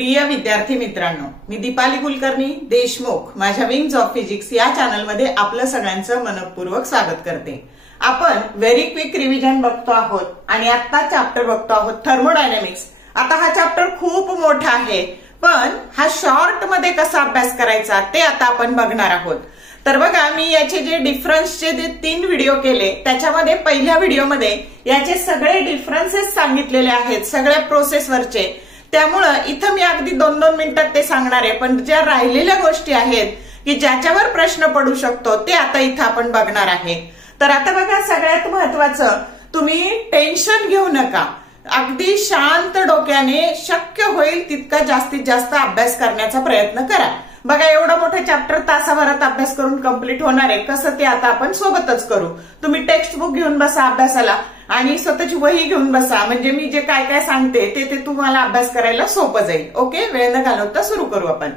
प्रिय विद्यार्थी मित्रांनो, मी दीपाली कुलकर्णी देशमुख माझ्या विंग्स ऑफ फिजिक्स या चॅनलमध्ये आपलं सगळ्यांचं मनपूर्वक स्वागत करते। आपण व्हेरी क्विक रिव्हिजन बघतो आहोत आणि आता चॅप्टर बघतो आहोत थर्मोडायनॅमिक्स। आता हा चॅप्टर खूप मोठा आहे, पण हा शॉर्ट मध्ये कसा अभ्यास करायचा ते आता आपण बघणार आहोत। तर बघा, मी याचे जे डिफरन्सचे जे 3 व्हिडिओ केले त्याच्यामध्ये पहिल्या व्हिडिओमध्ये याचे सगळे डिफरन्सेस सांगितलेले आहेत, सगळ्या प्रोसेसवरचे। त्यामुळे इथं मी अगदी 2-2 मिनिटात ते सांगणार आहे, पण ज्या राहिलेल्या गोष्टी आहेत की ज्याच्यावर प्रश्न पडू शकतो ते आता इथं आपण बघणार आहे। तर आता बघा, सगळ्यात महत्वाचं, तुम्ही टेन्शन घेऊ नका, अगदी शांत डोक्याने शक्य होईल तितका जास्तीत जास्त अभ्यास करण्याचा प्रयत्न करा। बघा, एवढं मोठं चॅप्टर तासाभरात अभ्यास करून कंप्लीट होणार आहे, कसं ते आता आपण सोबतच करू। तुम्ही टेक्स्ट बुक घेऊन बसा अभ्यासाला आणि स्वतःची वही घेऊन बसा, म्हणजे मी जे काय काय सांगते ते तुम्हाला अभ्यास करायला सोपं जाईल। ओके, वेळ न घालवता सुरू करू आपण।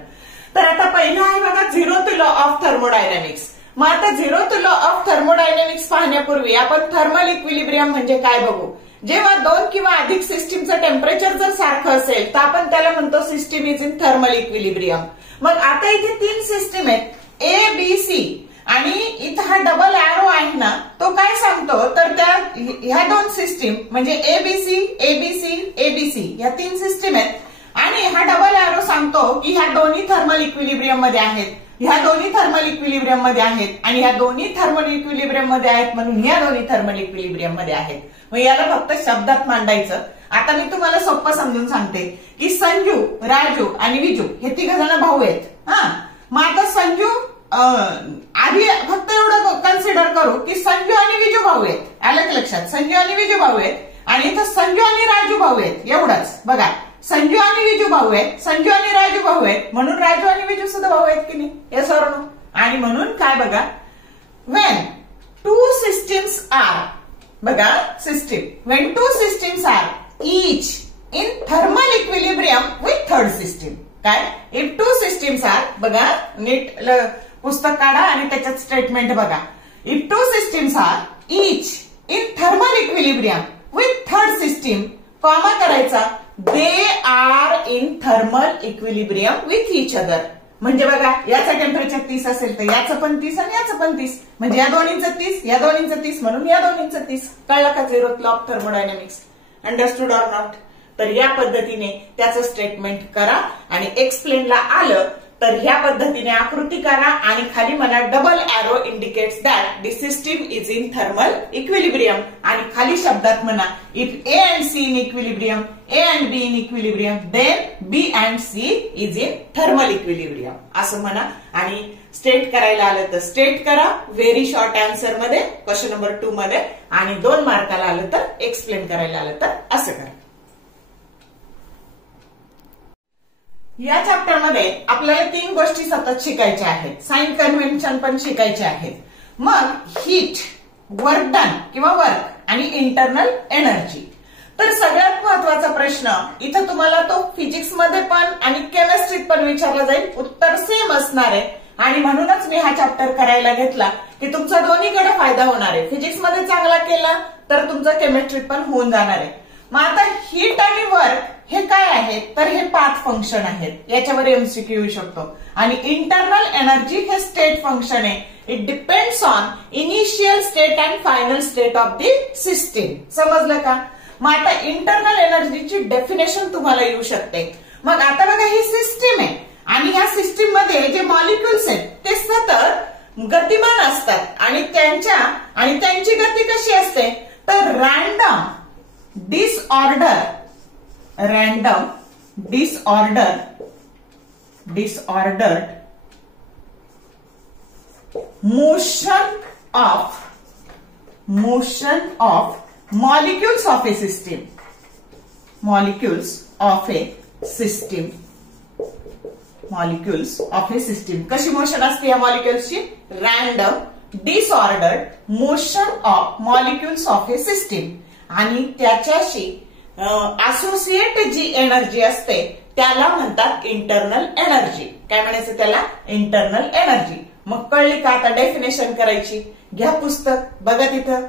तर आता पहिलं आहे बघा, झिरोथ लॉ ऑफ थर्मोडायनॅमिक्स। मग आता झिरोथ लॉ ऑफ थर्मोडायनॅमिक्स पाहण्यापूर्वी आपण थर्मल इक्विलिब्रियम म्हणजे काय बघू। जेव्हा 2 किंवा अधिक सिस्टीमचं टेम्परेचर जर सारखं असेल तर आपण त्याला म्हणतो system is in thermal equilibrium. मग आता इथे 3 सिस्टीम आहेत, ए बी सी, आणि इथं हा डबल एरो आहे ना, तो काय सांगतो तर त्या ह्या 2 सिस्टीम म्हणजे एबीसी एबीसी एबीसी या 3 सिस्टीम आहेत, आणि हा डबल एरो सांगतो की ह्या दोन्ही थर्मल इक्विलिब्रियम मध्ये आहेत, ह्या दोन्ही थर्मल इक्विलिब्रियम मध्ये आहेत, आणि ह्या दोन्ही थर्मल इक्विलिब्रियम मध्ये आहेत म्हणून ह्या दोन्ही थर्मल इक्विलिब्रियम मध्ये आहेत। मग याला फक्त शब्दात मांडायचं। आता मी तुम्हाला सोपं समजून सांगते की संजू, राजू आणि विजू हे 3 जण भाऊ आहेत। मग आता संजू, आधी फक्त एवढं कन्सिडर करू की संजू आणि विजू भाऊ आहेत, आलं का लक्षात? संजू आणि विजू भाऊ आहेत, आणि इथं संजू आणि राजू भाऊ आहेत, एवढंच। बघा, संजू आणि विजू भाऊ आहेत, संजू आणि राजू भाऊ आहेत, म्हणून राजू आणि विजू सुद्धा भाऊ आहेत की नाही, येस ऑर नो? आणि म्हणून काय बघा, व्हेन 2 सिस्टीम्स आर, बघा system, when 2 systems are each in thermal equilibrium with third system, काय? इफ 2 सिस्टीम्स आर, बघा नीट पुस्तक काढा आणि त्याच्यात स्टेटमेंट बघा। If 2 systems are each in thermal equilibrium with third system, comma करायचा, they are in thermal equilibrium with each other. म्हणजे बघा, याचं टेम्परेचर 30 असेल तर याचं पण 30 आणि याचं पण 30, म्हणजे या दोन्हीचं 30, या दोन्हीचं 30 म्हणून या दोन्हीचं 30। कळलं का zeroth law of thermodynamics? Understood or not? तर या पद्धतीने त्याचं स्टेटमेंट करा, आणि एक्सप्लेनला आलं तर ह्या पद्धतीने आकृती करा आणि खाली म्हणा double arrow indicates that the system is in thermal equilibrium, आणि खाली शब्दात म्हणा if A and C in equilibrium, A and B in equilibrium, then B and C is in thermal equilibrium, असं म्हणा। आणि स्टेट करायला आलं तर स्टेट करा व्हेरी शॉर्ट आन्सर मध्ये, क्वेश्चन नंबर 2 मध्ये, आणि 2 मार्काला आलं तर एक्सप्लेन करायला आलं तर असं करा। या चॅप्टर मध्ये आपल्याला 3 गोष्टी सतत शिकायच्या आहेत, साइन कन्व्हेन्शन पण शिकायचे आहेत। मग हीट, वर्क डन किंवा वर्क, आणि इंटरनल एनर्जी। तर सगळ्यात महत्वाचा प्रश्न इथं तुम्हाला तो फिजिक्स मध्ये पण आणि केमिस्ट्रीत पण विचारला जाईल, उत्तर सेम असणार आहे, आणि म्हणूनच मी हा चॅप्टर करायला घेतला की तुमचा दोन्हीकडे फायदा होणार आहे। फिजिक्स मध्ये चांगला केला तर तुमचं केमिस्ट्रीत पण होऊन जाणार आहे। मग आता हीट आणि वर्क हे काय आहेत तर हे पाथ फंक्शन आहेत, याच्यावर एमसीक्यू येऊ शकतो। आणि इंटरनल एनर्जी हे स्टेट फंक्शन आहे, it depends on initial state and final state of the system. समजलं का? मग आता इंटरनल एनर्जीची डेफिनेशन तुम्हाला येऊ शकते। मग आता बघा, ही सिस्टीम आहे आणि ह्या सिस्टीम मध्ये जे मॉलिक्युल्स आहेत ते सतत गतिमान असतात, आणि त्यांची गती कशी असते तर random disordered motion of molecules of a system, कशी मोशन असते या मॉलिक्युल्सची? Random disordered motion of molecules of a system, आणि त्याच्याशी असोसिएट जी एनर्जी असते त्याला म्हणतात इंटरनल एनर्जी। काय म्हणायचं त्याला? Internal energy. मग कळली का? आता डेफिनेशन करायची, घ्या पुस्तक, बघा तिथं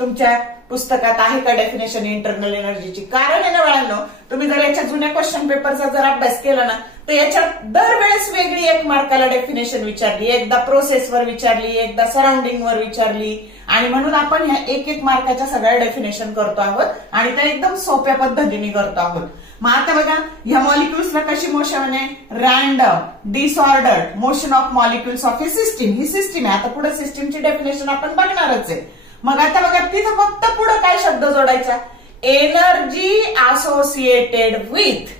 तुमच्या पुस्तकात आहे का डेफिनेशन इंटरनल एनर्जीची? कारण आहे ना बाळांनो, तुम्ही जर याच्या जुन्या क्वेश्चन पेपरचा जर अभ्यास केला ना तर याच्यात दरवेळेस वेगळी 1 मार्काला डेफिनेशन विचारली, एकदा प्रोसेसवर विचारली, एकदा सराउंडिंगवर विचारली, आणि म्हणून आपण ह्या 1-1 मार्काच्या सगळ्या डेफिनेशन करतो आहोत आणि त्या एकदम सोप्या पद्धतीने करतो आहोत. मग आता बघा, ह्या मॉलिक्युल्सला कशी मोशन आहे? Random disordered motion of molecules of a system. He system आहे. आता पुढे सिस्टीमची डेफिनेशन आपण बघणारच आहे. मग आता बघा, तिथं फक्त पुढे काय शब्द जोडायचा? Energy associated with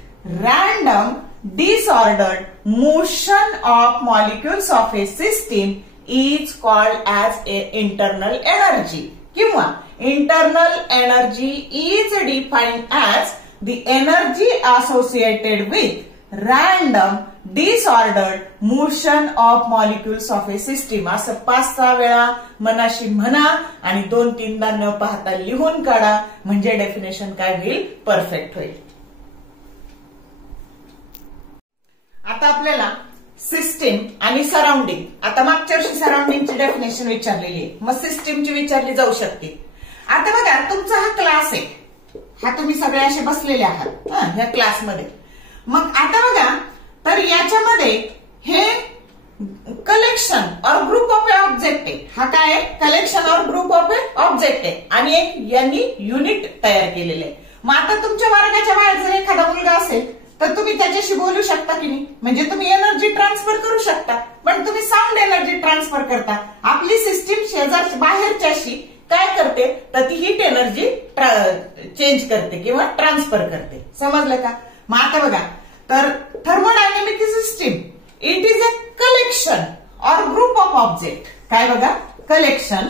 random disordered motion of molecules of a system is called as a internal energy. किंवा internal energy is defined as the energy associated with random disordered motion of molecules of a system. असं 5-6 वेळा मनाशी म्हणा आणि 2-3दा न पाहता लिहून काढा, म्हणजे डेफिनेशन काय होईल? परफेक्ट होईल. आता आपल्याला सिस्टीम आणि सराउंडिंग, आता मागच्या वर्षी सराउंडिंगची डेफिनेशन विचारलेली आहे, मग सिस्टीमची विचारली जाऊ शकते. आता बघा, तुमचा हा क्लास आहे, हा तुम्ही सगळे असे बसलेले आहात ह्या क्लासमध्ये. मग आता बघा, तर याच्यामध्ये हे कलेक्शन और ग्रुप ऑफ ऑब्जेक्ट आहे. हा काय आहे? कलेक्शन और ग्रुप ऑफ ऑब्जेक्ट आहे आणि एक यांनी युनिट तयार केलेलं आहे. मग आता तुमच्या वर्गाच्या बाहेर जर एखादा मुलगा असेल तर तुम्ही त्याच्याशी बोलू शकता की नाही? म्हणजे तुम्ही एनर्जी ट्रान्सफर करू शकता, पण तुम्ही साऊंड एनर्जी ट्रान्सफर करता. आपली सिस्टीम शेजार बाहेरच्याशी काय करते? तर ती हीट एनर्जी चेंज करते किंवा ट्रान्सफर करते. समजलं का? मग आता बघा, तर thermodynamic system it is a collection और ग्रुप ऑफ ऑब्जेक्ट. काय बघा? कलेक्शन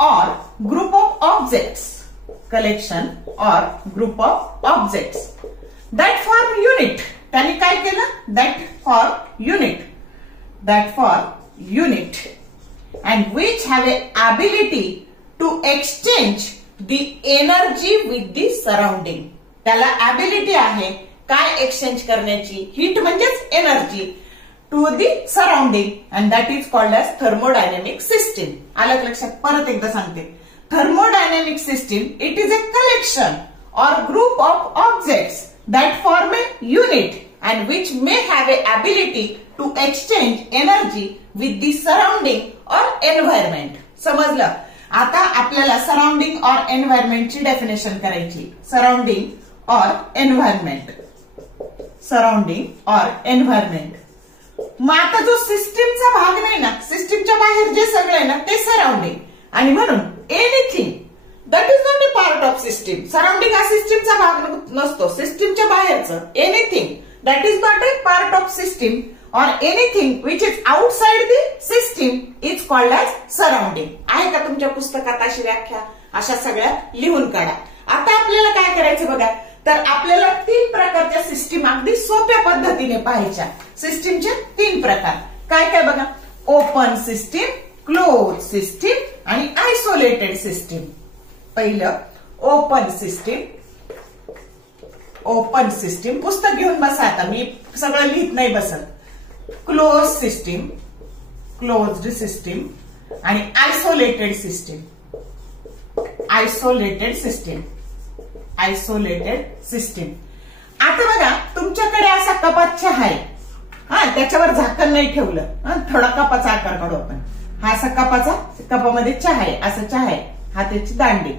और group of objects. collection or group of objects that form unit. त्यांनी काय केलं? that for unit and which have a ability to exchange the energy with the surrounding. त्याला ability आहे काय exchange करण्याची? हीट म्हणजेच energy to the surrounding, and that is called as thermodynamic system. आलं लक्षात? परत एकदा सांगते. Thermodynamic system, it is a collection or group of objects that form a unit and which may have a ability to exchange energy with the surrounding or environment. समजलं? आता आपल्याला surrounding और environment ची डेफिनेशन करायची. Surrounding और environment. मग आता जो सिस्टीमचा भाग नाही ना, सिस्टीमच्या बाहेर जे सगळं आहे ना ते सराउंडिंग, आणि म्हणून anything that is not a part of system. Surrounding हा सिस्टीमचा भाग नसतो, सिस्टीमच्या बाहेरचं anything that is not a part of system or anything which is outside the system is called as surrounding. आहे का तुमच्या पुस्तकात अशी व्याख्या? अशा सगळ्या लिहून काढा. आता आपल्याला काय करायचं बघा, तर आपल्याला 3 प्रकारच्या सिस्टीम अगदी सोप्या पद्धतीने पाहायच्या. सिस्टीमचे 3 प्रकार काय काय बघा? ओपन सिस्टीम, क्लोज सिस्टीम आणि आयसोलेटेड सिस्टीम. पहिलं ओपन सिस्टीम. पुस्तक घेऊन बसा, आता मी सगळं लिहित नाही बसत. क्लोज सिस्टीम आणि आयसोलेटेड सिस्टीम. आता बघा, तुमच्याकडे असा कपात चहा आहे, त्याच्यावर झाकण नाही ठेवलं, थोडा कपाचा आकार काढू आपण. हा असा कपामध्ये चहा आहे, असं चहा आहे, हा त्याची दांडी.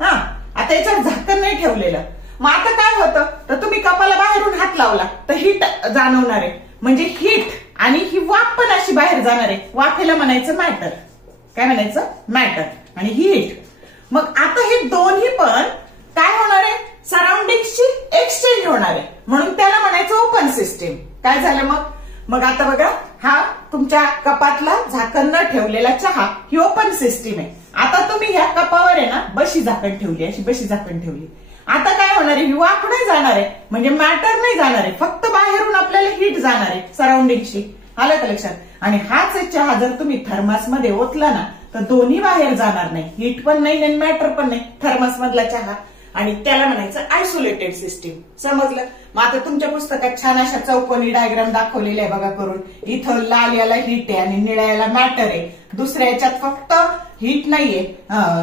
आता याच्यावर झाकण नाही ठेवलेलं. मग आता काय होतं, तर तुम्ही कपाला बाहेरून हात लावला तर हीट जाणवणार आहे, म्हणजे हीट, आणि ही वाफ पण अशी बाहेर जाणार आहे. वाफेला म्हणायचं मॅटर. काय म्हणायचं? मॅटर. आणि हीट. मग आता हे दोन्ही पण काय होणार आहे? सराउंडिंगची एक्सचेंज होणार आहे, म्हणून त्याला म्हणायचं ओपन सिस्टीम. काय झालं मग आता बघा, हा तुमच्या कपातला झाकण न ठेवलेला चहा ही ओपन सिस्टीम आहे. आता तुम्ही ह्या कपावर आहे ना बशी झाकण ठेवली, अशी बशी झाकण ठेवली. आता काय होणार आहे? ही वाफ नाही जाणार आहे, म्हणजे मॅटर नाही जाणार आहे, फक्त बाहेरून आपल्याला हीट जाणार आहे सराउंडिंगची. आलं का लक्षात? आणि हाच चहा जर तुम्ही थर्मासमध्ये ओतला ना तर दोन्ही बाहेर जाणार नाही, हीट पण नाही आणि मॅटर पण नाही, थर्मास मधला चहा. आणि त्याला म्हणायचं आयसोलेटेड सिस्टीम. समजलं? मग आता तुमच्या पुस्तकात छान अशा चौकोनी डायग्राम दाखवलेल्या आहे बघा करून. इथं लाल याला हीट आहे आणि निळ्या याला मॅटर आहे. दुसऱ्या याच्यात फक्त हीट नाहीये,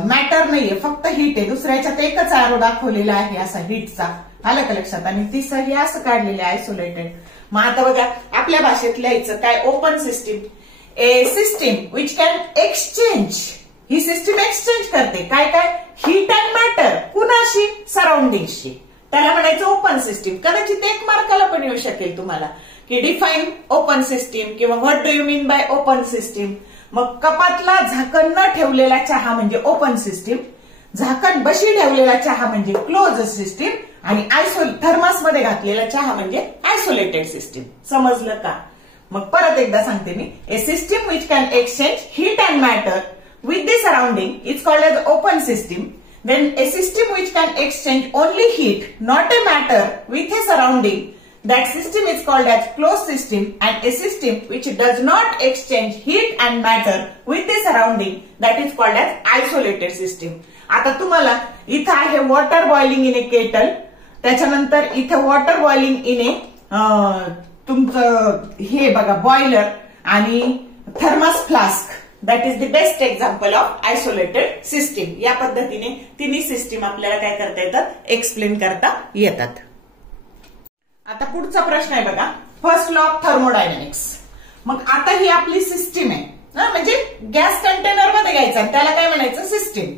मॅटर नाहीये, फक्त हीट आहे. दुसऱ्याच्यात एकच ॲरो दाखवलेला आहे असा हीटचा, आलं का लक्षात. आणि तिसरं हे असं काढलेलं आहे आयसोलेटेड. मग आता बघा आपल्या भाषेत लिहायचं काय, open system. A system which can exchange, he system exchange करते काय काय, हीट अँड मॅटर, कुणाशी, सराउंडिंगशी, त्याला म्हणायचं ओपन सिस्टीम. कदाचित 1 मार्काला पण येऊ शकेल तुम्हाला की डिफाईन ओपन सिस्टीम किंवा what do you mean bye open system. मग कपातला झाकण न ठेवलेला चहा म्हणजे ओपन सिस्टीम, झाकण बशी ठेवलेला चहा म्हणजे क्लोज सिस्टीम, आणि थर्मासमध्ये घातलेला चहा म्हणजे आयसोलेटेड सिस्टीम. समजलं का? मग परत एकदा सांगते मी, a system which can exchange heat and matter with the surrounding is called as open system. Then a system which can exchange only heat, not a matter, with a surrounding, that system is called as closed system. And a system which does not exchange heat and matter with the surrounding, that is called as isolated system. आता तुम्हाला इथं आहे water boiling in A kettle, त्याच्यानंतर इथं water boiling in ए तुमचं हे बघा boiler आणि thermos flask. That is the best example of isolated system. या पद्धतीने तिन्ही सिस्टीम आपल्याला काय करता येतात, एक्सप्लेन करता येतात. आता पुढचा प्रश्न आहे बघा, फर्स्ट लॉ ऑफ थर्मोडायनॅमिक्स. मग आता ही आपली सिस्टीम आहे ना, म्हणजे गॅस कंटेनर मध्ये घ्यायचा, त्याला काय म्हणायचं, सिस्टीम.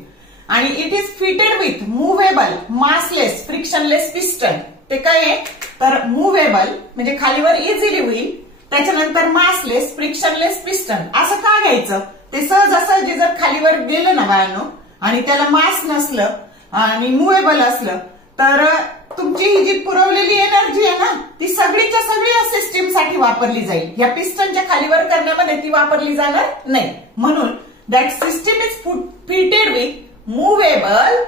आणि it is fitted with movable massless frictionless piston. ते काय आहे तर मुव्हेबल म्हणजे खालीवर इझिली होईल, त्याच्यानंतर मासलेस फ्रिक्शनलेस पिस्टन. असं का घ्यायचं, ते सहजासहजी जर खालीवर गेलं ना बाळांनो आणि त्याला मास नसलं आणि मुव्हेबल असलं तर तुमची ही जी पुरवलेली एनर्जी आहे ना ती सगळीच्या सगळी या सिस्टीमसाठी वापरली जाईल. या पिस्टनच्या खालीवर करण्यामध्ये ती वापरली जाणार नाही. म्हणून that system is fitted with movable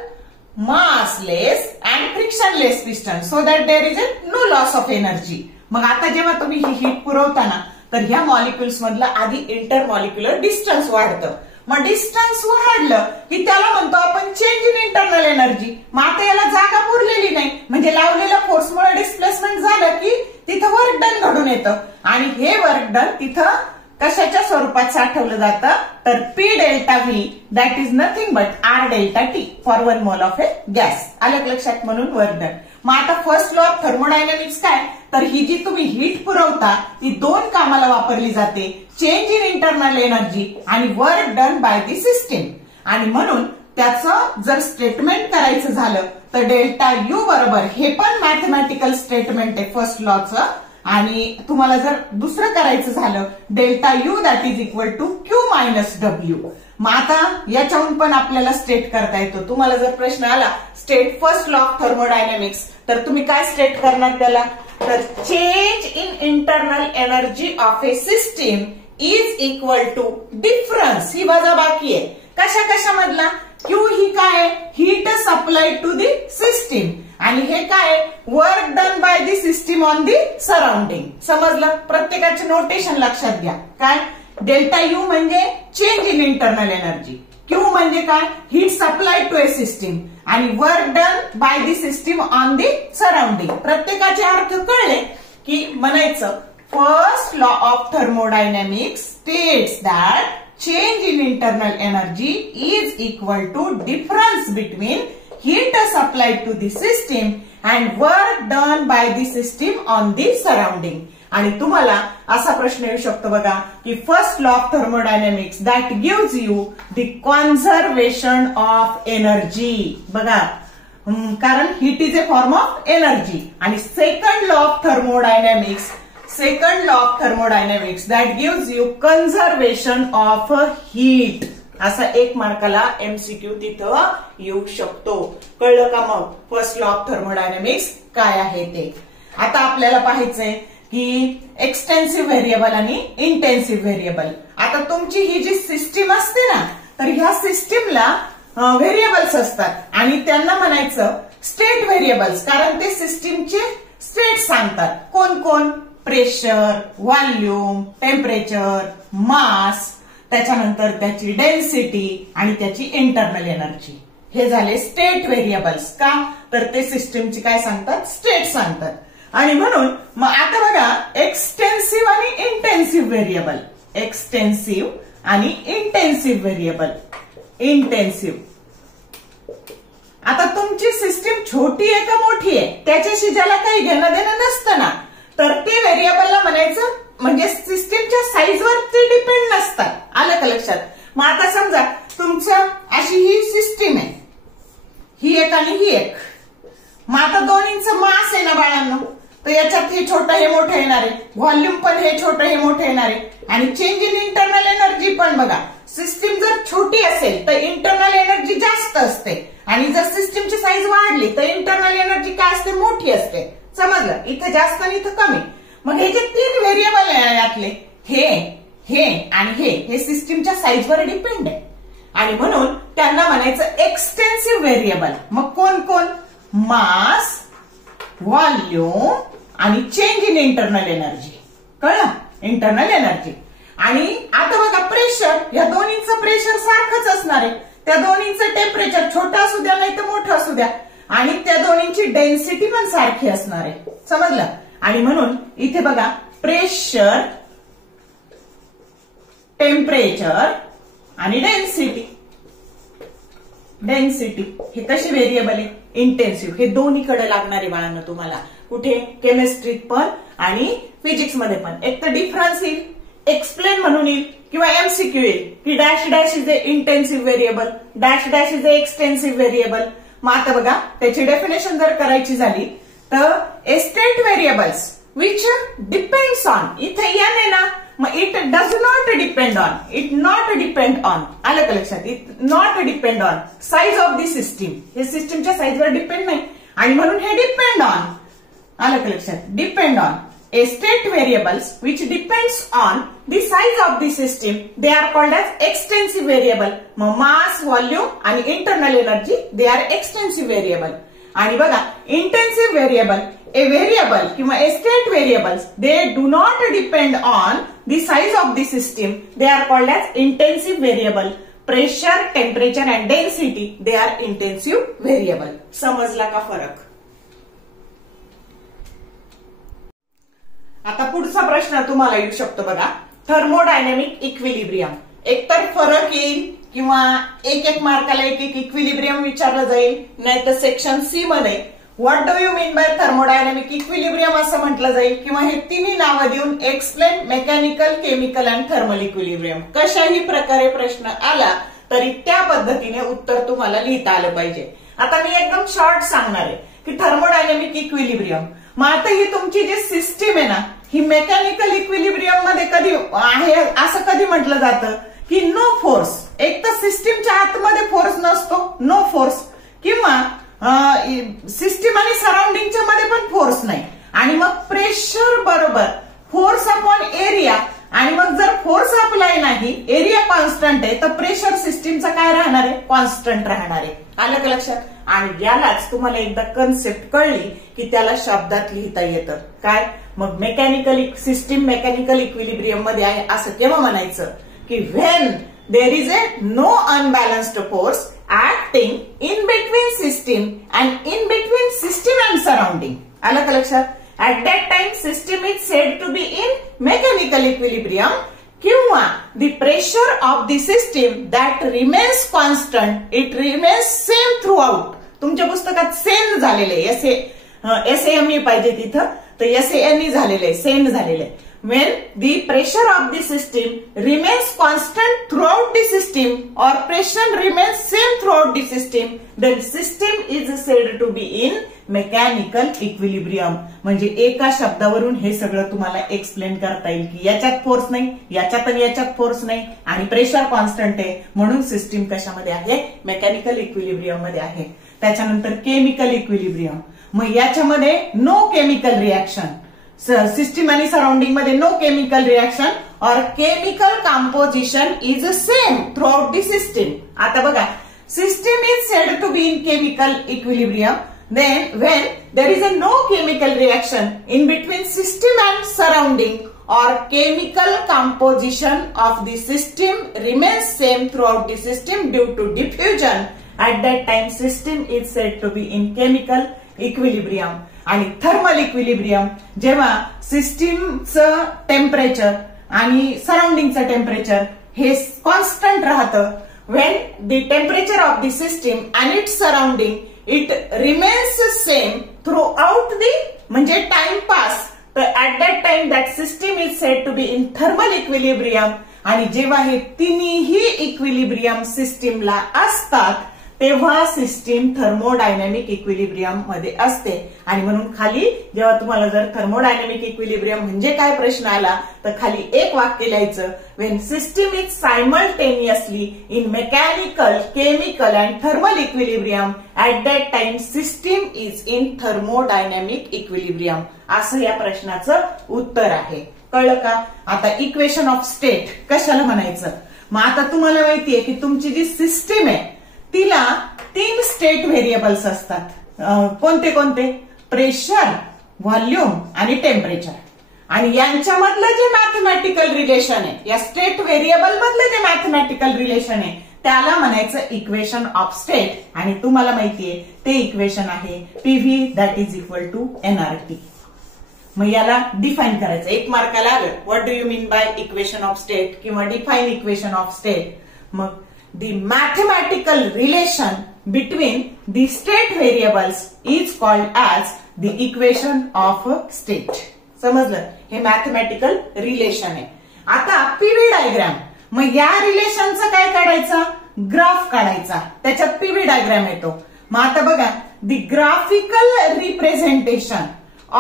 massless and frictionless piston so that there is no loss of energy. मग आता जेव्हा तुम्ही ही हीट पुरवताना तर ह्या मॉलिक्युल्स मधलं आधी इंटर मॉलिक्युलर डिस्टन्स वाढतं. मग डिस्टन्स वाढलं की त्याला म्हणतो आपण चेंज इन इंटरनल एनर्जी. मग आता याला जागा पुरलेली नाही म्हणजे लावलेल्या फोर्समुळे डिस्प्लेसमेंट झालं की तिथं वर्क डन घडून येतं आणि हे वर्क डन तिथं कशाच्या स्वरूपात साठवलं जातं तर P delta V that is nothing but R delta T for 1 mole of A gas. आलं लक्षात, म्हणून वर्क डन. मग आता फर्स्ट लॉ ऑफ थर्मोडायनॅमिक्स काय तर ही जी तुम्ही हीट पुरवता ती 2 कामाला वापरली जाते, चेंज इन इंटरनल एनर्जी आणि work done by the system. आणि म्हणून त्याचं जर स्टेटमेंट करायचं झालं तर डेल्टा यू बरोबर, हे पण मॅथमॅटिकल स्टेटमेंट आहे फर्स्ट लॉचं, आणि तुम्हाला जर दुसरं करायचं झालं delta U that is equal to Q minus W. मग आता याच्याहून पण आपल्याला स्टेट करता येतो. तुम्हाला जर प्रश्न आला state first law of thermodynamics तर तुम्ही काय स्टेट करणार त्याला तर change in internal energy of a system is equal to difference, ही वजाबाकी आहे कशा कशामधला, क्यू ही काय heat supply to the system आणि हे काय work done by the system on the surrounding. समजलं, प्रत्येकाचे नोटेशन लक्षात घ्या. काय डेल्टा यू म्हणजे change in internal energy, Q म्हणजे काय heat supply to A system आणि work done by the system on the surrounding. प्रत्येकाचे अर्थ कळले की म्हणायचं first law of thermodynamics states that change in internal energy is equal to difference between heat supplied to the system and work done by the system on the surrounding. आणि तुम्हाला असा प्रश्न येऊ शकतो बघा की first law of thermodynamics that gives you the conservation of energy. बघा कारण heat is a form of energy. आणि second law of thermodynamics that gives you conservation of heat. असा 1 मार्काला एमसीक्यू तिथं येऊ शकतो. कळलं का मग फर्स्ट लॉ ऑफ थर्मोडायनॅमिक्स काय आहे ते. आता आपल्याला पाहायचंय की एक्सटेन्सिव्ह व्हेरिएबल आणि इंटेन्सिव्ह व्हेरिएबल. आता तुमची ही जी सिस्टीम असते ना तर ह्या सिस्टीमला व्हेरिएबल्स असतात आणि त्यांना म्हणायचं स्टेट व्हेरिएबल्स, कारण ते सिस्टीमचे स्टेट सांगतात. कोण कोण, प्रेशर, व्हॉल्यूम, टेम्परेचर, मास, त्याच्यानंतर त्याची डेन्सिटी आणि त्याची इंटरनल एनर्जी. हे झाले स्टेट व्हेरिएबल्स. का तर ते सिस्टीमची काय सांगतात स्टेट सांगतात. आणि म्हणून मग आता बघा एक्सटेन्सिव्ह आणि इंटेन्सिव्ह व्हेरिएबल, एक्सटेन्सिव्ह आणि इंटेन्सिव्ह व्हेरिएबल. इंटेन्सिव्ह. आता तुमची सिस्टीम छोटी आहे का मोठी आहे त्याच्याशी ज्याला काही घेणं देणं नसतं ना, तर ते व्हेरिएबलला म्हणायचं म्हणजे सिस्टीमच्या साईजवर ते डिपेंड नसतात. आलं का लक्षात? मग आता समजा तुमचं अशी ही सिस्टीम आहे, ही एक आणि ही एक. मग आता दोन्हींचं मास आहे ना बाळांनो, तर याच्यात हे छोटं हे मोठं येणार आहे, व्हॉल्यूम पण हे छोटं हे मोठं येणार आहे, आणि चेंज इन इंटरनल एनर्जी पण बघा. सिस्टीम जर छोटी असेल तर इंटरनल एनर्जी जास्त असते, आणि जर सिस्टीमची साईज वाढली तर इंटरनल एनर्जी काय असते? मोठी असते. समजलं? इथं जास्त आणि इथं कमी. मग हे जे 3 व्हेरिएबल आहे यातले हे आणि हे सिस्टीमच्या साईजवर डिपेंड आहे, आणि म्हणून त्यांना म्हणायचं एक्सटेन्सिव्ह व्हेरिएबल. मग कोण कोण? मास, व्हॉल्यूम आणि चेंज इन इंटरनल एनर्जी. कळलं? Internal energy. आणि आता बघा प्रेशर, या दोन्हीचं प्रेशर सारखंच असणार आहे. त्या दोन्हीचं टेम्परेचर छोटं असू द्या नाही तर मोठं असू द्या, आणि त्या दोन्हीची डेन्सिटी पण सारखी असणार आहे. समजलं? आणि म्हणून इथे बघा प्रेशर, टेम्परेचर आणि डेन्सिटी हे कशी व्हेरिएबल आहे? इंटेन्सिव्ह. हे दोन्हीकडे लागणारे बाळांना तुम्हाला, कुठे? केमिस्ट्रीत पण आणि फिजिक्स मध्ये पण. एक तर डिफरन्स येईल, एक्सप्लेन म्हणून येईल, किंवा एमसीक्यू येईल की dash dash is a intensive variable, dash dash is a extensive variable. मग आता बघा त्याची डेफिनेशन जर करायची झाली तर state variables which depends on, इथे एन आहे ना, मग it does not depend on, it not depend on. आलं का लक्षात? It not depend on size of the system. हे सिस्टीमच्या साईजवर डिपेंड नाही, आणि म्हणून हे डिपेंड ऑन. आलं का लक्षात? Depend on a state variables which depends on the size of the system, they are called as extensive variable. मग mass, volume आणि internal energy they are extensive variable. आणि बघा intensive variable, a variable किंवा a state variables they do not depend on the size of the system, they are called as intensive variable. Pressure, temperature and density they are intensive variable. समजला का फरक? आता पुढचा प्रश्न तुम्हाला येऊ शकतो बघा, थर्मोडायनेमिक इक्विलिब्रियम. एकतर फरक येईल किंवा एक मार्काला एक इक्विलिब्रियम विचारलं जाईल, नाहीतर सेक्शन सी मध्ये what do you mean bye thermodynamic equilibrium असं म्हटलं जाईल, किंवा हे तिन्ही नावं देऊन explain mechanical, chemical and thermal equilibrium. कशाही प्रकारे प्रश्न आला तरी त्या पद्धतीने उत्तर तुम्हाला लिहिता आलं पाहिजे. आता मी एकदम शॉर्ट सांगणार आहे की थर्मोडायनेमिक इक्विलिब्रियम. मग आता ही तुमची जी सिस्टीम आहे ना, ही मेकॅनिकल इक्विलिब्रियम मध्ये कधी आहे असं कधी म्हटलं जातं की नो फोर्स. एक तर सिस्टीमच्या आतमध्ये फोर्स नसतो, नो फोर्स, किंवा सिस्टीम आणि सराउंडिंगच्या मध्ये पण फोर्स नाही, आणि मग प्रेशर बरोबर फोर्स अपॉन एरिया. आणि मग जर फोर्स अप्लाय नाही, एरिया कॉन्स्टंट आहे, तर प्रेशर सिस्टीमचा काय राहणार आहे? कॉन्स्टंट राहणार आहे. आलं का लक्षात? आणि यालाच तुम्हाला एकदा कन्सेप्ट कळली की त्याला शब्दात लिहिता येतं. काय? मग मेकॅनिकल सिस्टीम मेकॅनिकल इक्विलिब्रियम मध्ये आहे असं केव्हा म्हणायचं की when there is a no unbalanced force acting in between system and in between system and surrounding. आलं का लक्षात? At that time, system is said to be in mechanical equilibrium, किंवा the pressure of the system that remains constant, it remains same throughout. तुमच्या पुस्तकात same झालेले SAME पाहिजे तिथं, तर SANE झालेले, सेम झालेले. When the pressure of the system remains constant throughout the system or pressure remains same throughout the system, then system is said to be in mechanical equilibrium. म्हणजे एका शब्दावरून हे सगळं तुम्हाला एक्सप्लेन करता येईल की याच्यात फोर्स नाही, याच्यात आणि याच्यात फोर्स नाही, आणि प्रेशर कॉन्स्टंट आहे, म्हणून सिस्टीम कशामध्ये आहे? मेकॅनिकल इक्विलिब्रियम मध्ये आहे. त्याच्यानंतर केमिकल इक्विलिब्रियम. मग याच्यामध्ये नो केमिकल रिएक्शन, सिस्टीम आणि सराउंडिंग मध्ये नो केमिकल रिएक्शन और chemical composition is same throughout the system. आता बघा system is said to be in chemical equilibrium then when there is a no chemical reaction in between system and surrounding or chemical composition of the system remains same throughout the system due to diffusion, at that time system is said to be in chemical equilibrium. आणि thermal equilibrium जेव्हा सिस्टीमचं temperature आणि सराउंडिंगचं temperature हे constant राहतं, when the temperature of the system and its surrounding it remains same throughout the म्हणजे time pass, तर at that time that system is said to be in thermal equilibrium. आणि जेव्हा हे तिन्ही equilibrium सिस्टीमला असतात तेव्हा सिस्टीम थर्मोडायनॅमिक इक्विलिब्रियम मध्ये असते. आणि म्हणून खाली जेव्हा तुम्हाला जर थर्मोडायनॅमिक इक्विलिब्रियम म्हणजे काय प्रश्न आला तर खाली एक वाक्य लिहायचं, when system is simultaneously in mechanical, chemical and thermal equilibrium at that time system is in thermodynamic equilibrium. असं या प्रश्नाचं उत्तर आहे. कळलं का? आता इक्वेशन ऑफ स्टेट कशाला म्हणायचं? मग आता तुम्हाला माहितीये की तुमची जी सिस्टीम आहे तिला 3 स्टेट व्हेरिएबल्स असतात. कोणते कोणते? प्रेशर, व्हॉल्यूम आणि टेम्परेचर. आणि यांच्यामधलं जे मॅथमॅटिकल रिलेशन आहे, या स्टेट व्हेरिएबल मधलं जे मॅथमॅटिकल रिलेशन आहे त्याला म्हणायचं इक्वेशन ऑफ स्टेट. आणि तुम्हाला माहितीये ते इक्वेशन आहे PV that is equal to nRT. मग याला डिफाईन करायचं. 1 मार्काला आलं what do you mean by equation of state किंवा डिफाईन इक्वेशन ऑफ स्टेट. मग the mathematical relation between the state variables is called as the equation of state. समजलं? हे mathematical relation आहे. आता पीव्ही डायग्राम, मग या रिलेशनचा काय काढायचा? ग्राफ काढायचा. त्याच्यात पीव्ही डायग्राम येतो. मग आता बघा, the graphical representation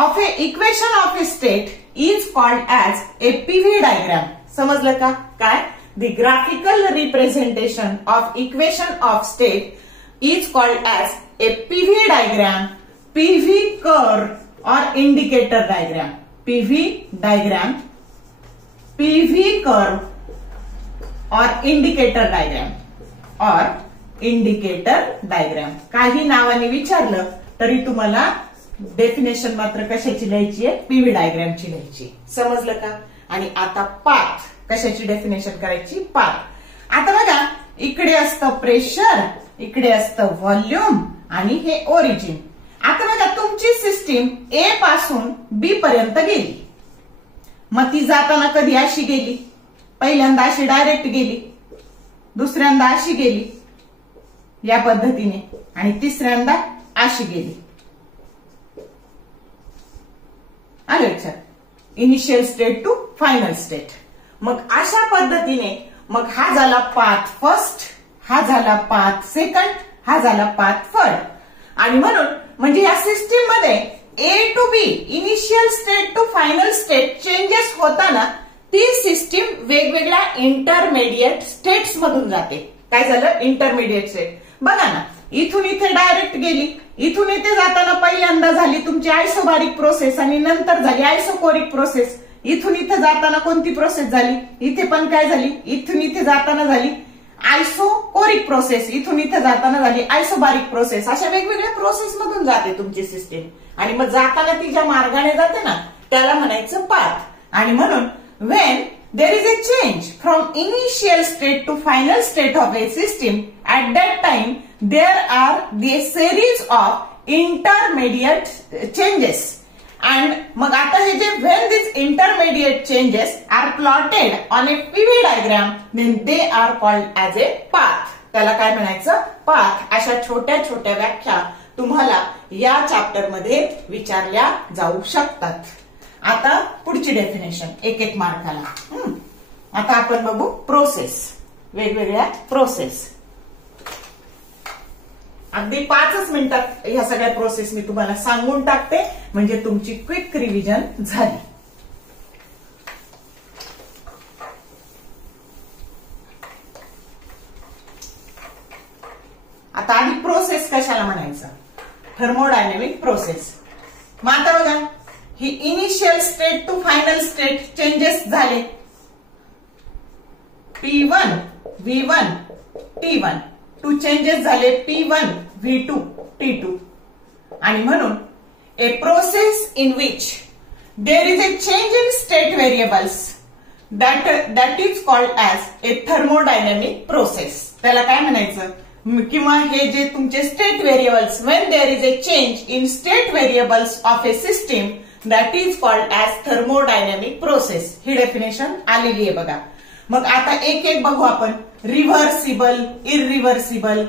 of A equation of A state is called as A PV diagram. समजलं का? काय? The graphical representation of equation of state is called as a PV diagram, PV curve or indicator diagram. PV diagram, PV curve or indicator diagram or indicator diagram. काही नावाने विचारलं तरी तुम्हाला definition मात्र कशाची लिहायची आहे? पीव्ही डायग्रामची लिहायची. समजलं का? आणि आता पाथ, कशाची डेफिनेशन करायची? पाथ. आता बघा, इकडे असतं प्रेशर, इकडे असतं व्हॉल्यूम आणि हे ओरिजिन. आता बघा, तुमची सिस्टीम ए पासून बी पर्यंत गेली. मग ती जाताना कधी अशी गेली? पहिल्यांदा अशी डायरेक्ट गेली, दुसऱ्यांदा अशी गेली या पद्धतीने, आणि तिसऱ्यांदा अशी गेली. आलं लक्षात? Initial state to final state. मग अशा पद्धतीने मग हा झाला पाथ फर्स्ट, हा झाला पाथ सेकंड, हा झाला पाथ थर्ड. आणि म्हणून म्हणजे या सिस्टीम मध्ये A to B, initial state to final state changes होताना ती सिस्टीम वेगवेगळ्या इंटरमिडिएट स्टेट्स मधून जाते. काय झालं? Intermediate state. बघा ना, इथून इथे डायरेक्ट गेली, इथून इथे जाताना पहिल्यांदा झाली तुमची आयसोबारिक प्रोसेस आणि नंतर झाली आयसोकोरिक प्रोसेस. इथून इथे जाताना कोणती प्रोसेस झाली? इथे पण काय झाली? इथून इथे जाताना झाली आयसोकोरिक प्रोसेस, इथून इथे जाताना झाली आयसोबारिक प्रोसेस. अशा वेगवेगळ्या प्रोसेस मधून जाते तुमची सिस्टीम. आणि मग जाताना ती ज्या मार्गाने जाते ना त्याला म्हणायचं पाथ. आणि म्हणून Wien there is a change from initial state to final state of a system, at that time there are the series of intermediate changes. And मग आता हे जे when these intermediate changes are plotted on a PV diagram, then they are called as a path. त्याला काय म्हणायचं? Path. अशा छोट्या छोट्या व्याख्या तुम्हाला या चॅप्टर मध्ये विचारल्या जाऊ शकतात. आता पुढची डेफिनेशन एक एक मार्काला. आता आपण बघू प्रोसेस, वेगवेगळ्या प्रोसेस. अगदी 5 मिनिटात ह्या सगळ्या प्रोसेस मी तुम्हाला सांगून टाकते म्हणजे तुमची क्विक रिव्हिजन झाली. आता आधी प्रोसेस कशाला म्हणायचं? Thermodynamic process. मग आता बघा, ही initial state to final state changes झाले. P1, V1, T1 to changes झाले P1, V2, T2. आणि म्हणून a process in which there is a change in state variables that is called as a thermodynamic process. त्याला काय म्हणायचं? किंवा हे जे तुमचे state variables, when there is a change in state variables of a system that is called as thermodynamic process. ही definition आलेली आहे बघा. मग आता एक एक बघू आपण. रिव्हर्सिबल, इररिव्हर्सिबल.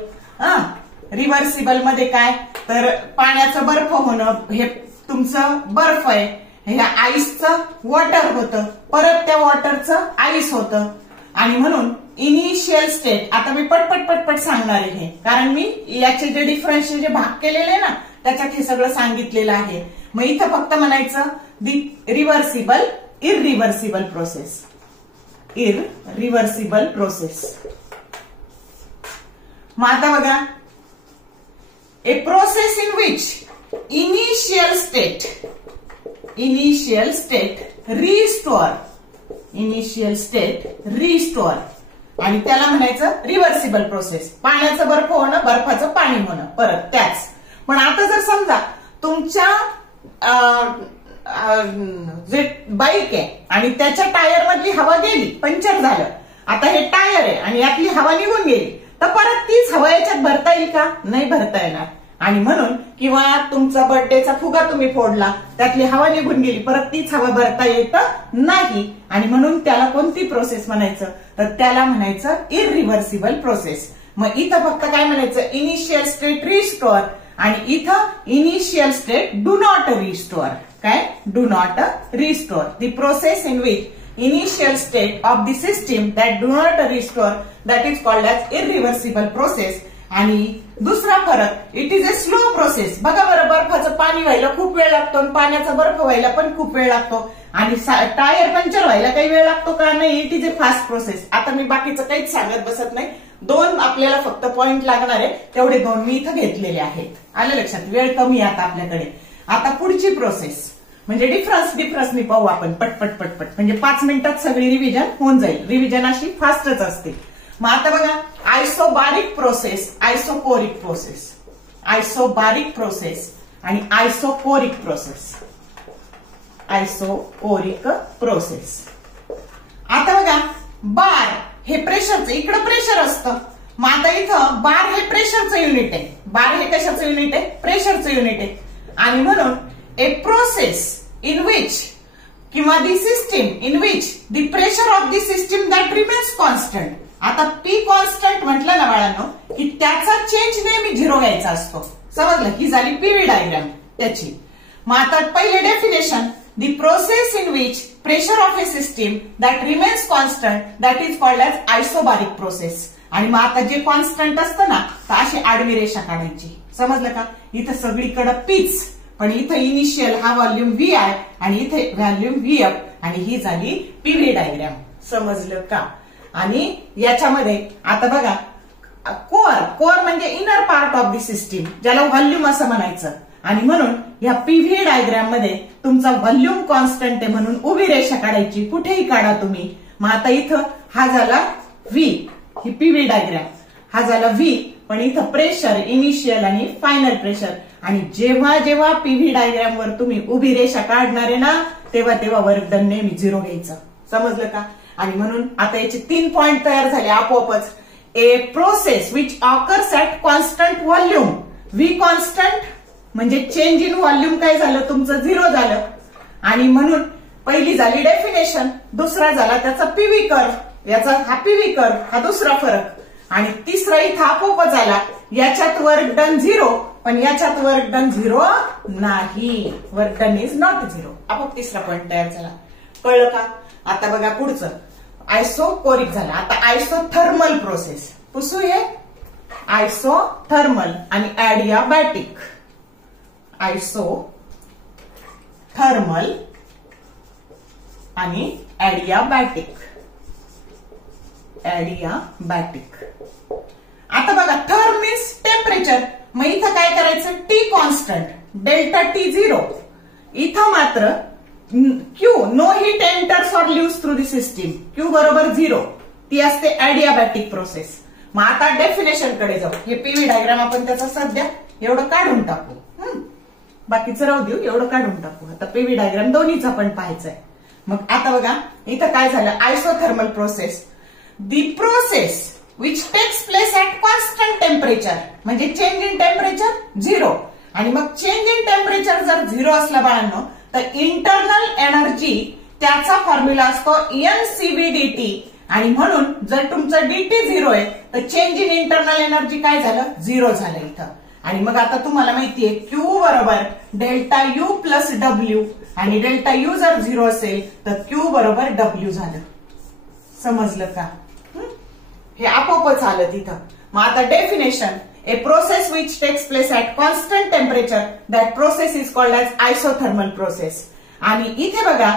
रिव्हर्सिबल मध्ये काय, तर पाण्याचं बर्फ होणं, हे तुमचं बर्फ आहे, ह्या आईसचं वॉटर होतं, परत त्या वॉटरचं आईस होतं. आणि म्हणून इनिशियल स्टेट, आता मी पटपट पटपट सांगणार आहे कारण मी याचे जे डिफरन्शियल जे भाग केलेले ना त्याच्यात हे सगळं सांगितलेलं आहे. मग इथं फक्त म्हणायचं दी रिव्हर्सिबल, इररिव्हर्सिबल प्रोसेस. इररिव्हर्सिबल प्रोसेस. मग आता बघा, ए process in which initial state restore आणि त्याला म्हणायचं रिव्हर्सिबल प्रोसेस. पाण्याचं बर्फ होणं, बर्फाचं पाणी होणं, परत त्याच. पण आता जर समजा तुमच्या जे बाईक आहे आणि त्याच्या टायर मधली हवा गेली, पंक्चर झालं, आता हे टायर आहे आणि यातली हवा निघून गेली, तर परत तीच हवा याच्यात भरता येईल का? नाही भरता येणार. आणि म्हणून किंवा तुमचा बर्थडेचा फुगा तुम्ही फोडला, त्यातली हवा निघून गेली, परत तीच हवा भरता येत नाही. आणि म्हणून त्याला कोणती प्रोसेस म्हणायचं, तर त्याला म्हणायचं इररिव्हर्सिबल प्रोसेस. मग इथं फक्त काय म्हणायचं, इनिशियल स्टेट रिस्टोअर, आणि इथं initial state do not restore. काय? Do not restore. The process in which initial state of the system that do not restore, that is called as irreversible process. आणि दुसरा फरक, it is a slow process. बघा बरं, बर्फाचं पाणी व्हायला खूप वेळ लागतो आणि पाण्याचा बर्फ व्हायला पण खूप वेळ लागतो. आणि टायर पंक्चर व्हायला काही वेळ लागतो का? नाही. It is a fast process. आता मी बाकीचं काहीच सांगत बसत नाही. दोन आपल्याला फक्त पॉइंट लागणार आहे, तेवढे दोन मी इथं घेतलेले आहेत. आलं लक्षात? वेळ कमी आता आपल्याकडे. आता पुढची प्रोसेस म्हणजे डिफरन्सनी पाहू आपण पटपट पटपट, म्हणजे 5 मिनिटात सगळी रिव्हिजन होऊन जाईल. रिव्हिजन अशी फास्टच असते. मग आता बघा, आयसोबारिक प्रोसेस, आयसोकोरिक प्रोसेस. आयसोबारिक प्रोसेस आणि आयसोकोरिक प्रोसेस. Isochoric process. आता बघा, बार हे प्रेशरचं, इकडं प्रेशर असतं. मग आता इथं बार हे प्रेशरचं युनिट आहे. बार हे कशाचं युनिट आहे? प्रेशरचं युनिट आहे. आणि म्हणून ए प्रोसेस इन विच किंवा the system in which the pressure of the system that remains constant. आता पी कॉन्स्टंट म्हटलं ना बाळांनो, की त्याचा चेंज नेहमी 0 घ्यायचा असतो. समजलं? ही झाली पीव्ही डायग्राम त्याची. मग आता पहिले definition, the process in which pressure of a system that remains constant that is called as isobaric process. आणि मग आता जे कॉन्स्टंट असतं ना, तर अशी आडवी रेषा काढायची. समजलं का? इथं सगळीकडे पीच, पण इथं इनिशियल हा व्हॉल्यूम व्ही आहे आणि इथे व्हॉल्यूम व्ही एफ, आणि ही झाली पीव्ही डायग्राम. समजलं का? आणि याच्यामध्ये आता बघा, कोर म्हणजे inner part of the system, ज्याला व्हॉल्यूम असं म्हणायचं. आणि म्हणून या पीव्ही डायग्राम मध्ये तुमचा व्हॉल्यूम कॉन्स्टंट आहे म्हणून उभी रेषा काढायची, कुठेही काढा तुम्ही. मग आता इथं हा झाला व्ही, ही पीव्ही डायग्राम, हा झाला व्ही, पण इथं प्रेशर इनिशियल आणि फायनल प्रेशर. आणि जेव्हा जेव्हा पीव्ही डायग्राम वर तुम्ही उभी रेषा काढणार आहे ना, तेव्हा तेव्हा वर्क डन नेहमी 0 घ्यायचं. समजलं का? आणि म्हणून आता याचे 3 पॉइंट तयार झाले आपोआपच. A process which occurs at constant volume, V constant म्हणजे चेंज इन व्हॉल्यूम काय झालं तुमचं? 0 झालं. आणि म्हणून पहिली झाली डेफिनेशन, दुसरा झाला त्याचा पीव्ही कर्व, याचा हा पीव्ही कर्व, हा दुसरा फरक. आणि तिसरा इथं आपोआप झाला, याच्यात वर्क डन 0, पण याच्यात वर्क डन 0 नाही. Work done is not 0. आपोआप तिसरा पॉइंट तयार झाला. कळलं का? आता बघा पुढचं, आयसोकोरिक झालं. आता आयसोथर्मल प्रोसेस पुसू हे. आयसोथर्मल आणि ॲडियाबॅटिक. आयसोथर्मल आणि ॲडियाबॅटिक. ॲडियाबॅटिक. आता बघा, थर्म मीन्स टेम्परेचर. मग इथं काय करायचं? T constant, delta T 0. इथं मात्र Q, no heat enters or leaves through the system, Q बरोबर 0, ती असते ॲडियाबॅटिक प्रोसेस. मग आता डेफिनेशन कडे जाऊ. हे पीव्ही डायग्राम आपण त्याचा सध्या एवढं काढून टाकू, बाकीचं राहू देऊ, एवढं काढून टाकू. आता पीव्ही डायग्राम दोन्हीच आपण पाहायचंय. मग आता बघा, इथं काय झालं? Isothermal process, the process which takes place at constant temperature, म्हणजे चेंज इन टेम्परेचर 0. आणि मग चेंज इन टेम्परेचर जर 0 असला बाळांनो, तर इंटरनल एनर्जी त्याचा फॉर्म्युला असतो NCV dt. आणि म्हणून जर तुमचं dt 0 आहे तर चेंज इन इंटरनल एनर्जी काय झालं, 0 झालं इथं. आणि मग आता तुम्हाला माहितीये Q बरोबर डेल्टा U प्लस W, आणि डेल्टा U जर 0 असेल तर Q बरोबर W झालं. समजलं का? हे आपोआपच आलं तिथं. मग आता definition, a process which takes place at constant temperature, that process is called as isothermal process. आणि इथे बघा,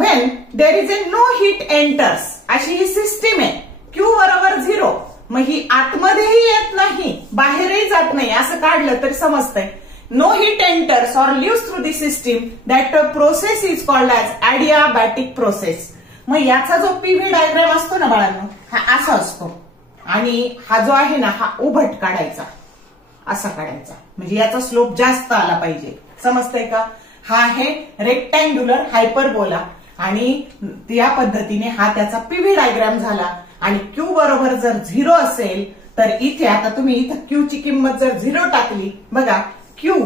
when there is a no heat enters, अशी ही सिस्टीम आहे. Q बरोबर 0, मग ही आतमध्येही येत नाही बाहेरही जात नाही असं काढलं तरी समजतंय. No heat enters or leaves through the system, that process is called as adiabatic process. मग याचा जो पीव्ही डायग्राम असतो ना बाळांनो, हा असा असतो, आणि हा जो आहे ना हा उभट काढायचा, असा काढायचा, म्हणजे याचा स्लोप जास्त आला पाहिजे. समजतंय का? हा आहे रेक्टँग्युलर हायपरबोला, आणि या पद्धतीने हा त्याचा पीव्ही डायग्राम झाला. आणि Q बरोबर जर 0 असेल तर इथे आता तुम्ही इथं Q ची किंमत जर 0 टाकली, बघा Q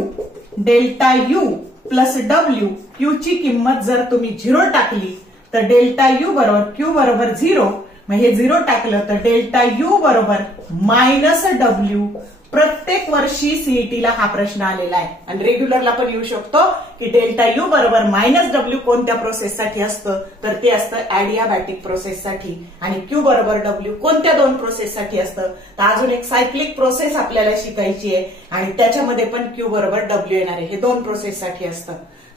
delta U plus W, Q ची किंमत जर तुम्ही 0 टाकली तर डेल्टा U बरोबर Q बरोबर 0, मग हे 0 टाकलं तर डेल्टा U बरोबर मायनस W. प्रत्येक वर्षी सीईटीला हा प्रश्न आलेला आहे, आणि रेग्युलरला पण येऊ शकतो की डेल्टा U बरोबर मायनस W कोणत्या प्रोसेससाठी असतं, तर ते असतं ऍडियाबॅटिक प्रोसेससाठी. आणि Q बरोबर W कोणत्या दोन प्रोसेससाठी असतं, तर अजून एक सायक्लिक प्रोसेस आपल्याला शिकायची आहे, आणि त्याच्यामध्ये पण Q बरोबर W येणार आहे. हे दोन प्रोसेससाठी असतं.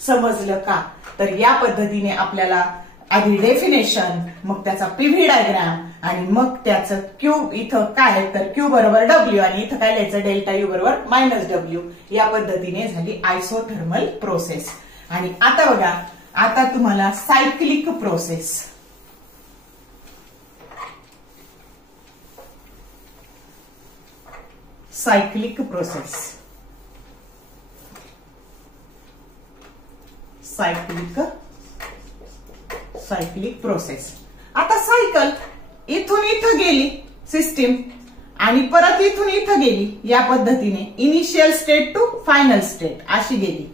समजलं का? तर या पद्धतीने आपल्याला आधी डेफिनेशन, मग त्याचा पीव्ही डायग्राम, आणि मग त्याचं Q इथं काय, तर Q बरोबर W, आणि इथं काय लिहायचं, डेल्टा U बरोबर मायनस W. या पद्धतीने झाली आयसोथर्मल प्रोसेस. आणि आता बघा, आता तुम्हाला cyclic process. Cyclic process, cyclic process. आता सायकल इथून इथं गेली सिस्टीम, आणि परत इथून इथं गेली, या पद्धतीने initial state to final state अशी गेली.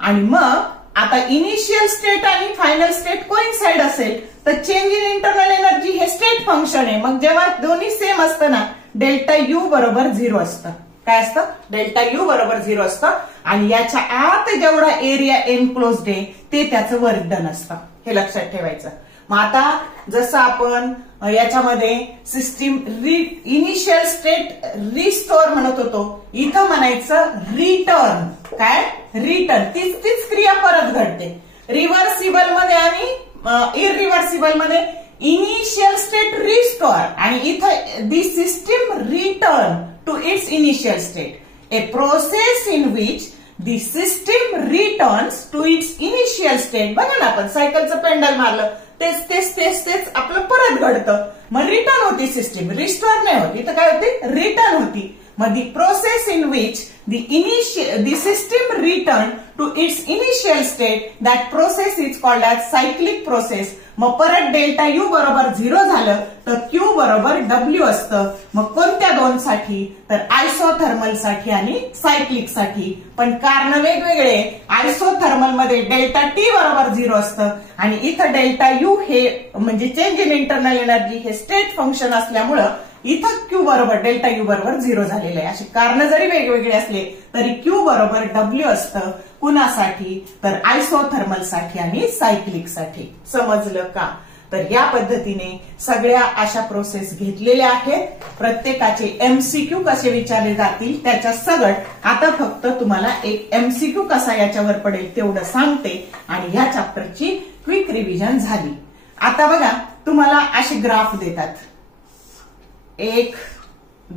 आणि मग आता इनिशियल स्टेट आणि फायनल स्टेट कोइन्साइड असेल तर चेंज इन इंटरनल एनर्जी हे स्टेट फंक्शन आहे. मग जेव्हा दोन्ही सेम असतं ना, डेल्टा U बरोबर 0 असतं. काय असतं? डेल्टा U बरोबर 0 असतं, आणि याच्या आत जेवढा एरिया एनक्लोज्ड आहे ते त्याचं वर्क डन असतं. हे लक्षात ठेवायचं. मग आता जसं आपण याच्यामध्ये सिस्टीम इनिशियल स्टेट रिस्टोर म्हणत होतो, इथं म्हणायचं रिटर्न. काय? रिटर्न. तीच क्रिया परत घडते. रिव्हर्सिबल मध्ये आणि इररिव्हर्सिबल मध्ये इनिशियल स्टेट रिस्टोर, आणि इथं the system return to its initial state. A process in which the system returns to its initial state. बघा ना, आपण सायकलचं पेंडल मारलं, तेच आपलं परत घडतं. मग रिटर्न होती सिस्टीम, रिस्टोर नाही होती. तर काय होती? रिटर्न होती. मग the process in which the system return to its initial state, that process is called as cyclic process. मग परत डेल्टा U बरोबर 0 झालं तर Q बरोबर W असतं. मग कोणत्या दोन साठी? तर आयसोथर्मल साठी आणि सायक्लिक साठी. पण कारण वेगवेगळे. आयसोथर्मल मध्ये डेल्टा T बरोबर 0 असतं, आणि इथं डेल्टा U हे म्हणजे चेंज इन इंटरनल एनर्जी हे स्टेट फंक्शन असल्यामुळं इथं Q बरोबर डेल्टा U बरोबर 0 झालेलं आहे. अशी कारण जरी वेगवेगळे असले तरी Q बरोबर W असतं. कुणासाठी? तर आयसोथर्मल साठी आणि सायक्लिक साठी. समजलं का? तर या पद्धतीने सगळ्या अशा प्रोसेस घेतलेल्या आहेत. प्रत्येकाचे MCQ कसे विचारले जातील त्याच्या सगट आता फक्त तुम्हाला एक MCQ कसा याच्यावर पडेल तेवढं सांगते, आणि या चॅप्टरची क्विक रिव्हिजन झाली. आता बघा, तुम्हाला असे ग्राफ देतात 1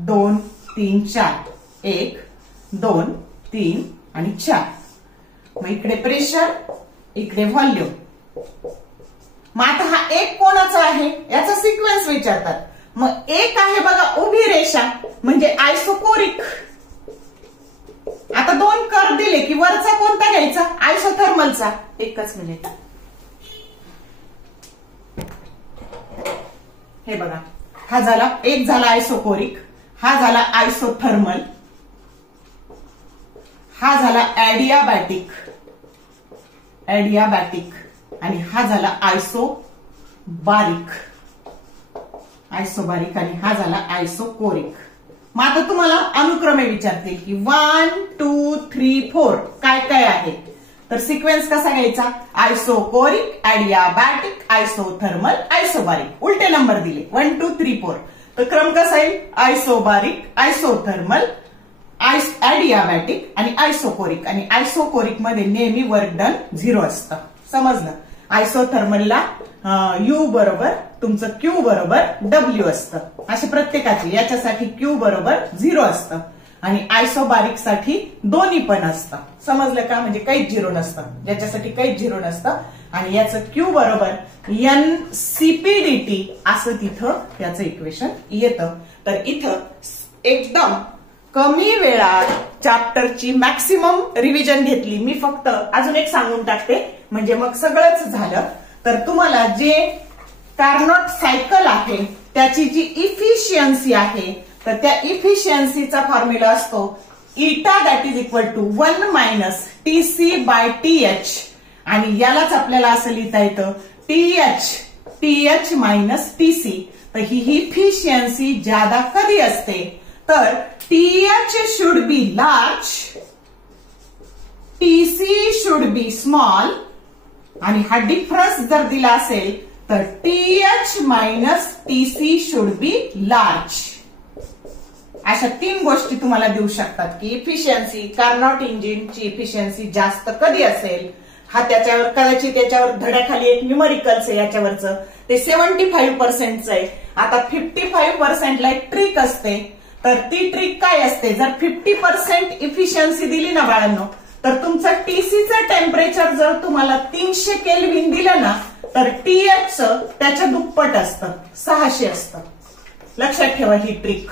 2 3 4, 1 2 3 आणि 4. मग इकडे प्रेशर, इकडे व्हॉल्यूम. मग आता हा एक कोणाचा आहे याचा सिक्वेन्स विचारतात. मग एक आहे बघा उभी रेषा, म्हणजे आयसोकोरिक. आता दोन कर्व दिले की वरचा कोणता घ्यायचा? आयसोथर्मलचा. एकच मिनिट. हे बघा, हा झाला, एक झाला आयसोकोरिक, हा झाला आयसोथर्मल, हा झाला ऍडियाबॅटिक, आणि हा झाला आयसोबारिक. आयसोबारिक आणि हा झाला आयसोकोरिक. मग आता तुम्हाला अनुक्रमे विचारतील की 1 2 3 4 काय काय आहे. तर सिक्वेन्स कसा घ्यायचा, आयसोकोरिक, ऍडियाबॅटिक, आयसोथर्मल, आयसोबारिक. उलटे नंबर दिले 1 2 3 4. तर क्रम कसा येईल, आयसोबारिक, आयसोथर्मल, ऍडियाबॅटिक आणि आयसोकोरिक. आणि आयसोकोरिक मध्ये नेहमी वर्क डन 0 असतं. समजलं. आयसोथर्मलला U बरोबर तुमचं Q बरोबर W असतं. असे प्रत्येकाचे. याच्यासाठी Q बरोबर 0 असतं आणि आयसोबारिक साठी दोन्ही पण असतं. समजलं का, म्हणजे काहीच 0 नसतं, ज्याच्यासाठी काहीच 0 नसतं. आणि याचं Q बरोबर NCPDT असं तिथं याचं इक्वेशन येतं. तर इथं एकदम कमी वेळात चॅप्टरची मॅक्सिमम रिव्हिजन घेतली मी. फक्त अजून एक सांगून टाकते म्हणजे मग सगळंच झालं. तर तुम्हाला जे कार्नोट सायकल आहे त्याची जी इफिशियन्सी आहे तर त्या इफिशियन्सीचा फॉर्म्युला असतो eta that is equal to 1 minus TC/TH. आणि यालाच आपल्याला असं लिहिता येतं TH मायनस TC. तर ही इफिशियन्सी ज्यादा कधी असते तर TH should be large, TC should be small. आणि हा डिफरन्स जर दिला असेल तर TH minus TC should be large. अशा 3 गोष्टी तुम्हाला देऊ शकतात की इफिशियन्सी, कार्नोट इंजिनची इफिशियन्सी जास्त कधी असेल. हा त्याच्यावर कदाचित त्याच्यावर धड्याखाली एक न्यूमरिकल्स आहे याच्यावरचं, ते 75% आहे. आता 55% ला एक ट्रिक असते. तर ती ट्रिक काय असते, जर 50% इफिशियन्सी दिली ना बाळांनो तर तुमचं TCचं टेम्परेचर जर तुम्हाला 300 केल्व्हिन दिलं ना तर THचं त्याच्या दुप्पट असतं, 600 असतं. लक्षात ठेवा ही ट्रिक.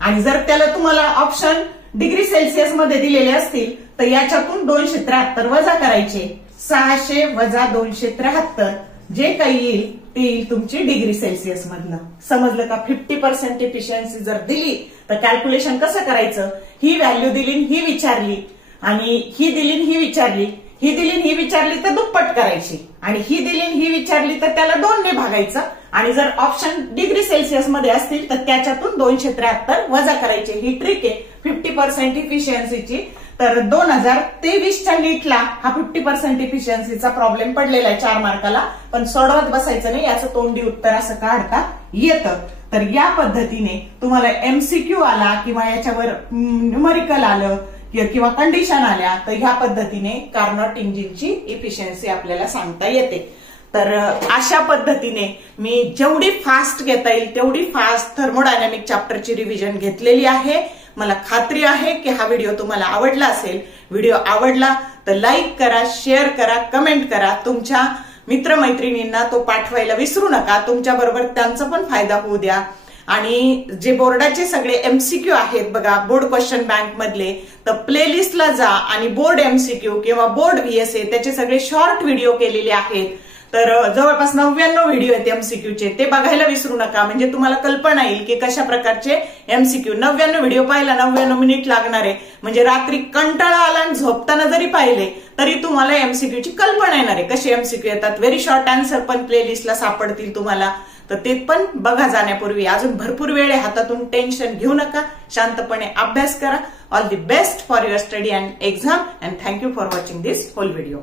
आणि जर त्याला तुम्हाला ऑप्शन डिग्री सेल्सिअस मध्ये दिलेले असतील तर याच्यातून 273 वजा करायचे. 600 वजा 273 जे काही येईल ते येईल तुमची डिग्री सेल्सिअस मधलं. समजलं का. 50% इफिशियन्सी जर दिली तर कॅल्क्युलेशन कसं करायचं, ही व्हॅल्यू दिली ही विचारली आणि ही दिली ही विचारली, ही दिली ही विचारली तर दुप्पट करायची आणि ही दिली ही विचारली तर त्याला 2 ने भागायचं. आणि जर ऑप्शन डिग्री सेल्सिअस मध्ये असतील तर त्याच्यातून 273 वजा करायचे. ही ट्रिक आहे 50% इफिशियन्सीची. तर 2023च्या नीटला हा 50% इफिशियन्सीचा प्रॉब्लेम पडलेला आहे 4 मार्काला. पण सोडवत बसायचं नाही, याचं तोंडी उत्तर असं काढता येतं. तर या पद्धतीने तुम्हाला MCQ आला किंवा याच्यावर न्यूमरिकल आलं किंवा कंडिशन आल्या तर ह्या पद्धतीने कार्नोट इंजिनची इफिशियन्सी आपल्याला सांगता येते. तर अशा पद्धतीने मी जेवढी फास्ट घेता येईल तेवढी फास्ट थर्मोडायनामिक चॅप्टरची रिव्हिजन घेतलेली आहे. मला खात्री आहे की हा व्हिडिओ तुम्हाला आवडला असेल. व्हिडिओ आवडला तर लाईक करा, शेअर करा, कमेंट करा. तुमच्या मित्रमैत्रिणींना तो पाठवायला विसरू नका. तुमच्या बरोबर त्यांचा पण फायदा होऊ द्या. आणि जे बोर्डाचे सगळे MCQ आहेत बघा बोर्ड क्वेश्चन बँक मधले, तर प्लेलिस्टला जा आणि बोर्ड MCQ किंवा बोर्ड VSA त्याचे सगळे शॉर्ट व्हिडिओ केलेले आहेत. तर जवळपास 99 व्हिडिओ आहेत MCQचे, ते बघायला विसरू नका. म्हणजे तुम्हाला कल्पना येईल की कशा प्रकारचे MCQ. 99 व्हिडिओ पाहिला 99 मिनिट लागणार आहे. म्हणजे रात्री कंटाळा आला आणि झोपताना जरी पाहिले तरी तुम्हाला MCQची कल्पना येणार आहे कसे MCQ येतात. व्हेरी शॉर्ट आन्सर पण प्लेलिस्टला सापडतील तुम्हाला. तर ते पण बघा जाण्यापूर्वी. अजून भरपूर वेळ आहे हातातून, टेन्शन घेऊ नका, शांतपणे अभ्यास करा. All the best for your study and exam and thank you for watching this whole video.